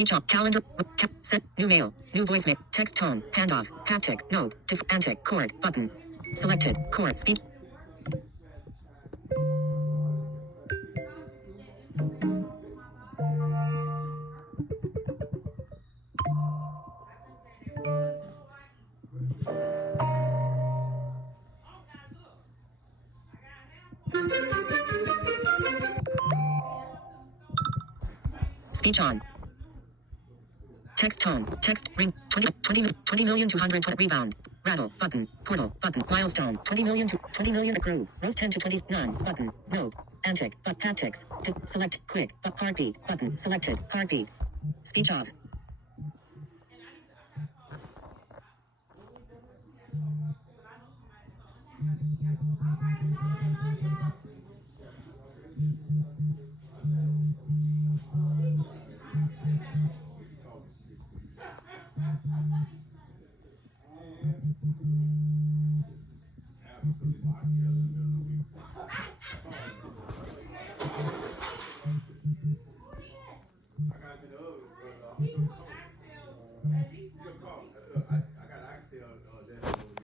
Speech off. Calendar. Set. New mail. New voicemail. Text tone. Handoff. Haptics. Note. Antic. Chord. Button. Selected. Chord. Speech. Speech on. Text tone. Text ring. 20 million 220 rebound. Rattle button. Portal button. Milestone. 20 million to 20 million approve. Rose 10 to 29 button. Note. Antic. But haptics. To select quick. But heartbeat button. Selected. Heartbeat. Speech off.